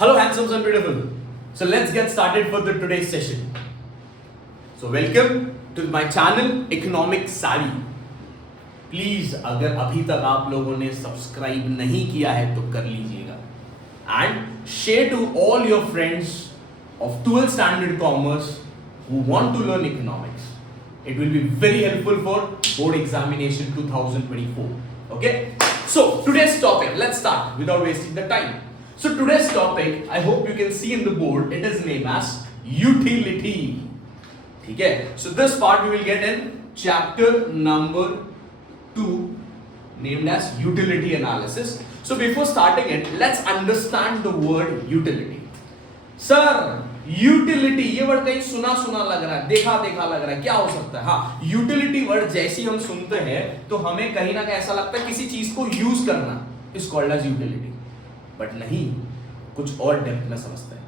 Hello, handsomes and beautiful. So let's get started for the today's session. So welcome to my channel Economic Savvy. Please अगर अभी तक आप लोगों ने subscribe नहीं किया है तो कर लीजिएगा and share to all your friends of 12th standard commerce who want to learn economics. It will be very helpful for board examination 2024. Okay, so today's topic, let's start without wasting the time. So today's topic, I hope you can see in the board, it is named as utility. ठीक है, so this part we will get in chapter number 2 named as utility analysis. So before starting it, let's understand the word utility. Sir, utility ये word कहीं सुना सुना लग रहा है, देखा देखा लग रहा है, क्या हो सकता है? हाँ, यूटिलिटी वर्ड जैसी हम सुनते हैं तो हमें कहीं ना कहीं ऐसा लगता है किसी चीज को यूज करना is called as utility, but नहीं, कुछ और डेप्थ में समझते हैं।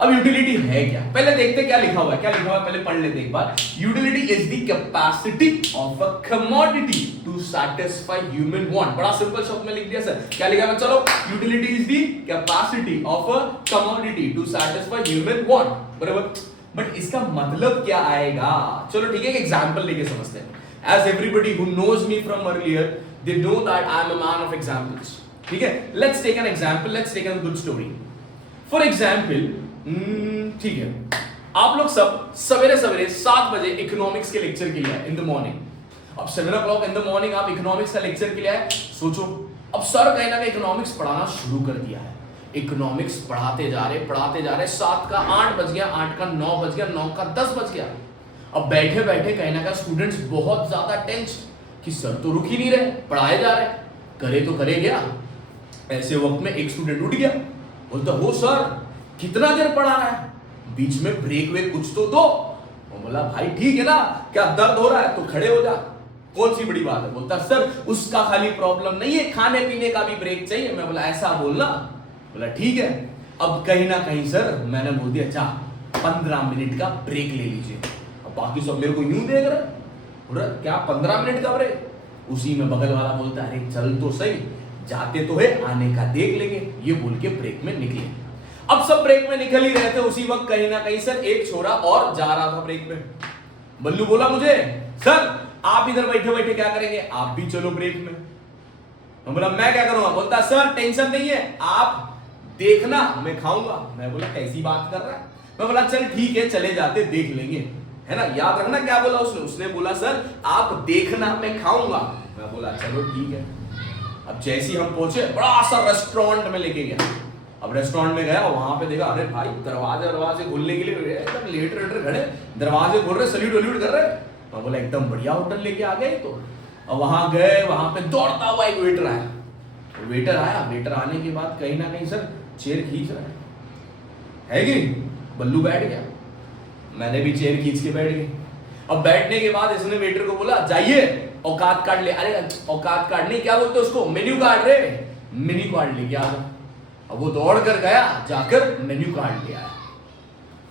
अब यूटिलिटी है क्या, पहले देखते क्या लिखा हुआ है, क्या लिखा हुआ है पहले पढ़ लेते एक बार। Utility is the capacity of a commodity to satisfy human want. बड़ा सिंपल शब्द में लिख दिया सर, क्या लिखा है? चलो, utility is the capacity of a commodity to satisfy human want, बराबर। बट इसका मतलब क्या आएगा? चलो ठीक है, एक एग्जांपल लेके समझते हैं। As everybody who knows me from earlier, they know that I am a man of examples. ठीक है, let's take an example, let's take an good story. For example, ठीक है, आप लोग सब सवेरे सवेरे 7 बजे इकोनॉमिक्स के लेक्चर के लिए आए इन द मॉर्निंग। अब 7 o'clock इन द मॉर्निंग आप इकोनॉमिक्स का लेक्चर के लिए आए। सोचो, अब सर कहीं ना कहीं इकोनॉमिक्स पढ़ाना शुरू कर दिया है। इकोनॉमिक्स पढ़ाते जा रहे 7 का 8 बज गया, 8 का 9 बज गया, 9 का 10 बज गया। अब बैठे बैठे कहीं ना कहीं स्टूडेंट्स बहुत ज्यादा टेंस कि सर तो रुक ही नहीं रहे, पढ़ाए जा रहे, करे तो करे क्या। ऐसे वक्त में एक स्टूडेंट उठ गया, बोलता हो सर कितना देर पढ़ा रहा है, बीच में ब्रेक वेक कुछ तो दो। वो बोला भाई ठीक है ना, क्या दर्द हो रहा है तो खड़े हो जा, कौन सी बड़ी बात है। बोलता सर उसका खाली प्रॉब्लम नहीं है, खाने पीने का भी ब्रेक चाहिए। मैं बोला ऐसा बोलना। बोला ठीक है। अब कहीं ना कहीं सर मैंने बोल दिया अच्छा 15 मिनट का ब्रेक ले लीजिए। अब बाकी सब मेरे को यूं देख रहे, बोल रहा क्या 15 मिनट का ब्रेक। उसी में बगल वाला बोलता अरे चल तो सही, जाते तो है, आने का देख लेंगे। ये बोल के ब्रेक में निकले। अब सब ब्रेक में निकल ही रहे थे, उसी वक्त कहीं ना कहीं सर एक छोरा और जा रहा था ब्रेक में। बल्लू बोला मुझे सर आप इधर बैठे बैठे क्या करेंगे, आप भी चलो ब्रेक में। मैं बोला मैं क्या करूंगा। बोलता सर टेंशन नहीं है, आप देखना मैं खाऊंगा। मैं बोला कैसी बात कर रहा है। मैं बोला चल ठीक है, चले जाते देख लेंगे, है ना। याद रखना क्या बोला उसने बोला सर आप देखना मैं खाऊंगा। मैं बोला चलो ठीक है। अब जैसे ही हम पहुंचे, बड़ा सा रेस्टोरेंट में लेके गया। अब रेस्टोरेंट में गया, वहां पे देखा अरे भाई दरवाजे खोलने के लिए एकदम लेटर खड़े, दरवाजे खोल रहे, सल्यूट वल्यूट कर रहे। मैं बोला एकदम बढ़िया होटल लेके आ गए। तो अब वहां गए, वहां पे दौड़ता हुआ एक वेटर आया। वेटर आया, वेटर आने के बाद कहीं ना कहीं सर चेयर खींच रहा है कि बल्लू बैठ गया, मैंने भी चेयर खींच के बैठ गई। अब बैठने के बाद इसने वेटर को बोला जाइए औकात कार्ड ले। अरे औकात कार्ड नहीं, क्या बोलते उसको, मेन्यू कार्ड रे, मेन्यू कार्ड लेके आ गया। अब वो दौड़ कर गया, जाकर मेन्यू कार्ड ले आया।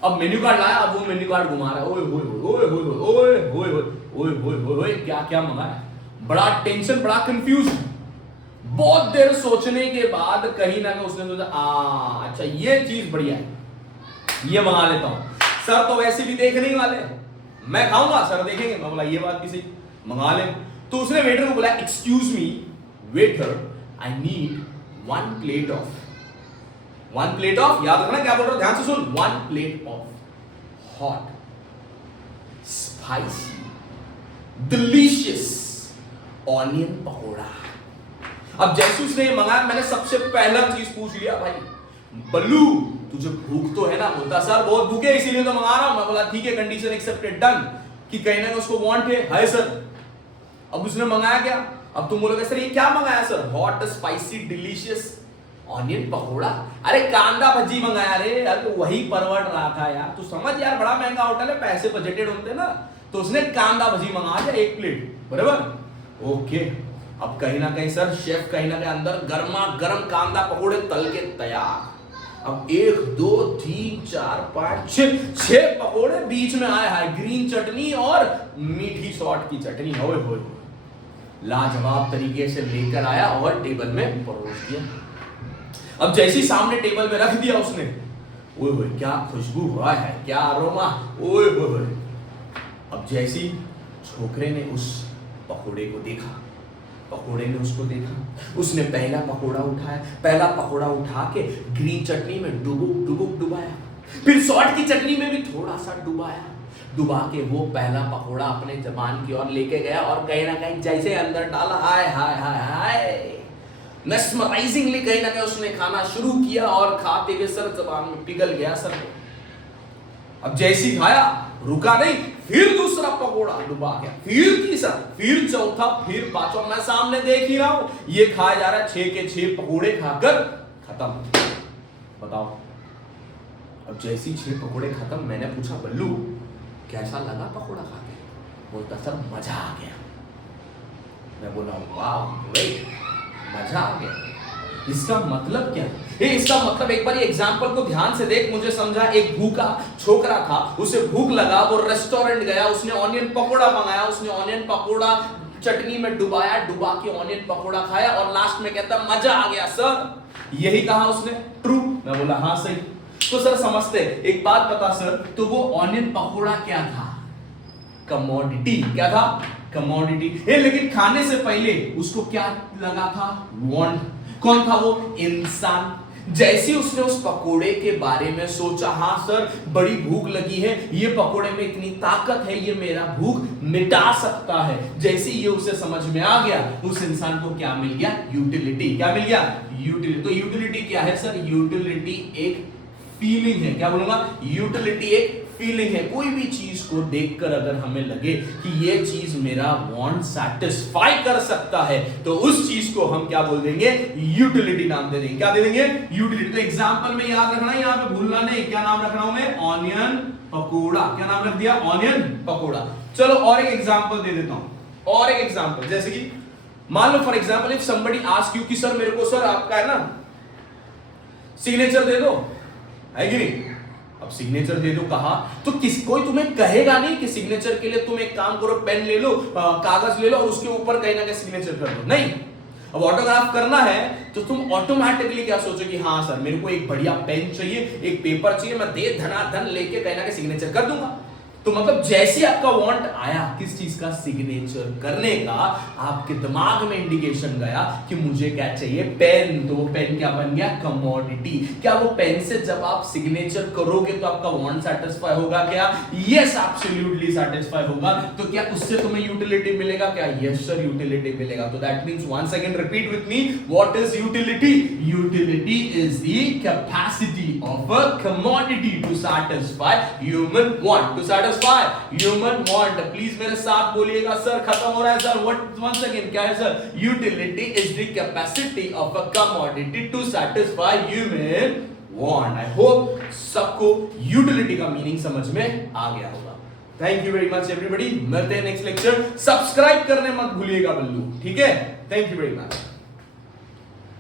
अब मेन्यू कार्ड लाया, अब वो मेन्यू कार्ड घुमा रहा है। ओए होए होए होए होए होए होए होए होए, क्या क्या मंगाया। बड़ा टेंशन, बड़ा कंफ्यूज। बहुत देर सोचने के बाद कहीं ना कहीं उसने सोचा अच्छा ये चीज बढ़िया है, ये मंगा लेता हूं। सर तो वैसे भी देख नहीं वाले, मैं खाऊंगा सर देखेंगे। मैं बोला ये बात भी सही, मंगा ले। तो उसने वेटर को बोला excuse me waiter, I need 1 plate of, 1 plate of, याद रखना क्या बोल रहा हूं, ध्यान से सुन, 1 plate of hot spicy delicious onion pakora. अब जैसे उसने मंगाया, मैंने सबसे पहला चीज पूछ लिया भाई बल्लू तुझे भूख तो है ना। बोलता सर बहुत भूख है इसीलिए तो मंगा रहा हूं। मैं बोला ठीक है, कंडीशन एक्सेप्टेड, डन। कि कहीं ना उसको वांट है, हाय सर। अब उसने मंगाया क्या, अब तुम बोलोगे सर ये क्या मंगाया sir, hot spicy delicious onion pakora. अरे कांदा भजी मंगाया रे यार, तो वही परवड़ रहा था यार, तू समझ यार, बड़ा महंगा होटल है, पैसे बजटेड होते ना। तो उसने कांदा भजी मंगा दिया 1 प्लेट, बराबर, ओके। अब कहीं ना कहीं सर शेफ कहीं ना कहीं अंदर गर्मा गर्म कांदा पकोड़े तल के तैयार। अब 1 2 3 4 5 6 पकोड़े, बीच में आया है ग्रीन चटनी और मीठी सॉल्ट की चटनी। ओए होए, लाजवाब तरीके से लेकर आया और टेबल में परोस दिया। अब जैसे ही सामने टेबल में रख दिया उसने, ओए ओए क्या खुशबू हुआ है, क्या अरोमा, ओए ओए। अब जैसे ही छोकरे ने उस पकोड़े को देखा, पकोड़े ने उसको देखा, उसने पहला पकोड़ा उठाया, पहला पकोड़ा उठा के ग्रीन चटनी में डुबाया, फिर सॉल्ट की चटनी में भी थोड़ा सा डुबा के वो पहला पकोड़ा अपने जबान की ओर लेके गया और कहीं ना कहीं जैसे अंदर डाला, हाय हाय हाय हाय, मेस्मराइजिंगली कहीं ना कहीं उसने खाना शुरू किया और खाते हुए सर जबान में पिघल गया सर। अब जैसी खाया रुका नहीं, फिर दूसरा पकोड़ा डुबा गया, फिर तीसरा, फिर चौथा, फिर पांचवा। मैं सामने देख ही रहा हूं ये खाया जा रहा है, 6 के 6 पकोड़े खाकर खत्म। बताओ, अब जैसी 6 पकोड़े खत्म, मैंने पूछा बल्लू कैसा लगा पकोड़ा खा के? बोलता सर मजा आ गया। मैं बोला वाह ग्रेट, मजा आ गया। इसका मतलब क्या है? इसका मतलब एक बार ये एग्जांपल को ध्यान से देख, मुझे समझा। एक भूखा छोकरा था, उसे भूख लगा, वो रेस्टोरेंट गया, उसने ऑनियन पकोड़ा मंगाया, उसने ऑनियन पकोड़ा चटनी में डुबा के ऑनियन पकोड़ा खाया और लास्ट में कहता मजा आ गया सर। यही कहा उसने, ट्रू? मैं बोला हाँ सही। तो सर समझते, एक बात बता सर, तो वो ऑनियन पकोड़ा क्या था? कमोडिटी। क्या था? कमोडिटी। लेकिन खाने से पहले उसको क्या लगा था? वांट। कौन था वो? इंसान। जैसे उसने उस पकोड़े के बारे में सोचा, हाँ सर बड़ी भूख लगी है, ये पकोड़े में इतनी ताकत है, ये मेरा भूख मिटा सकता है, जैसे ये उसे समझ में आ गया, उस इंसान को क्या मिल गया? यूटिलिटी। क्या मिल गया? यूटिलिटी। तो यूटिलिटी क्या है सर? यूटिलिटी एक फीलिंग है। क्या बोलूंगा? यूटिलिटी एक फीलिंग है। कोई भी चीज को देखकर अगर हमें लगे कि ये चीज मेरा वांट सैटिस्फाई कर सकता है, तो उस चीज को हम क्या बोल देंगे? यूटिलिटी नाम दे देंगे। क्या दे देंगे? यूटिलिटी। तो एग्जांपल में याद रखना, यहां पे भूलना नहीं। क्या नाम रख रहा हूं मैं? ऑनियन पकोड़ा। क्या नाम रख दिया? ऑनियन पकोड़ा। चलो और एक एग्जांपल दे देता हूं। और एक एग्जांपल, जैसे कि मान लो for example if somebody ask you कि सर मेरे को सर आपका है ना सिग्नेचर दे दो, है कि नहीं? अब सिग्नेचर दे दो कहा तो कोई तुम्हें कहेगा नहीं कि सिग्नेचर के लिए तुम एक काम करो, पेन ले लो, कागज ले लो और उसके ऊपर कहीं ना कहीं सिग्नेचर कर दो। नहीं, अब ऑटोग्राफ करना है तो तुम ऑटोमेटिकली क्या सोचोगे? हाँ सर मेरे को एक बढ़िया पेन चाहिए, एक पेपर चाहिए, मैं दे धनाधन लेके कहीं ना कहीं सिग्नेचर कर दूंगा। तो मतलब जैसे आपका वांट आया किस चीज का? सिग्नेचर करने का, आपके दिमाग में इंडिकेशन गया कि मुझे क्या चाहिए? पेन। तो वो पेन क्या बन गया? कमोडिटी। क्या वो पेन से जब आप सिग्नेचर करोगे तो आपका वांट सैटिस्फाई होगा क्या? यस, एब्सोल्युटली सैटिस्फाई होगा। तो क्या उससे तुम्हें यूटिलिटी मिलेगा क्या? यस सर यूटिलिटी मिलेगा। तो that means once again repeat with me, what is utility? Utility is the capacity of a commodity to satisfy human want. To satisfy human want। Please मेरे साथ बोलिएगा सर, खत्म हो रहा है सर। व्हाट वंस अगेन क्या है sir? Utility is the capacity of a commodity to satisfy human want. I hope सबको यूटिलिटी का मीनिंग समझ में आ गया होगा। Thank you very much everybody. मिलते हैं नेक्स्ट लेक्चर। सब्सक्राइब करने मत भूलिएगा बल्लू, ठीक है? Thank you very much.